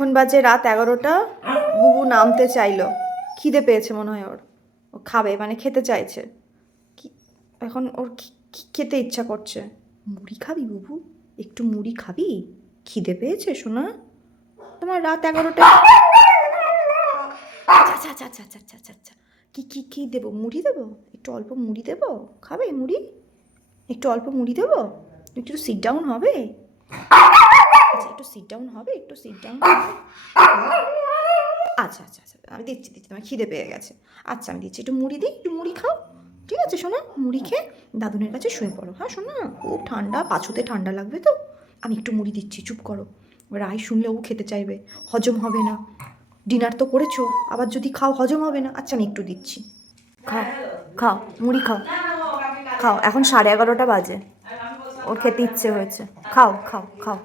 এখন বাজে রাত 11টা। বুবু নামতে চাইলো, খিদে পেয়েছে মনে হয় ওর, ও খাবে মানে খেতে চাইছে। কি এখন ওর খেতে ইচ্ছা করছে। মুড়ি খাবি বুবু? একটু মুড়ি খাবি? খিদে পেয়েছে শোনা? তোমার রাত 11টায়। আচ্ছা আচ্ছা আচ্ছা আচ্ছা আচ্ছা আচ্ছা আচ্ছা, কি দেবো? মুড়ি দেবো? একটু অল্প মুড়ি দেবো? খাবে মুড়ি? একটু অল্প মুড়ি দেবো? একটু সিট ডাউন হবে? আচ্ছা একটু সিট ডাউন হবে, একটু সিট ডাউন হবে। আচ্ছা আচ্ছা আচ্ছা, আমি দিচ্ছি তোমার খিদে পেয়ে গেছে। আচ্ছা আমি দিচ্ছি, একটু মুড়ি দিই, একটু মুড়ি খাও। ঠিক আছে শোনা, মুড়ি খেয়ে দাদুনের কাছে শুয়ে পড়ো। হ্যাঁ শোনা, খুব ঠান্ডা, পাছুতে ঠান্ডা লাগবে তো। আমি একটু মুড়ি দিচ্ছি, চুপ করো। রাই শুনলে ও খেতে চাইবে, হজম হবে না। ডিনার তো করেছো, আবার যদি খাও হজম হবে না। আচ্ছা আমি একটু দিচ্ছি, খাও খাও মুড়ি খাও। খাও, এখন 11:30 বাজে, ওর খেতে ইচ্ছে হয়েছে। খাও খাও খাও।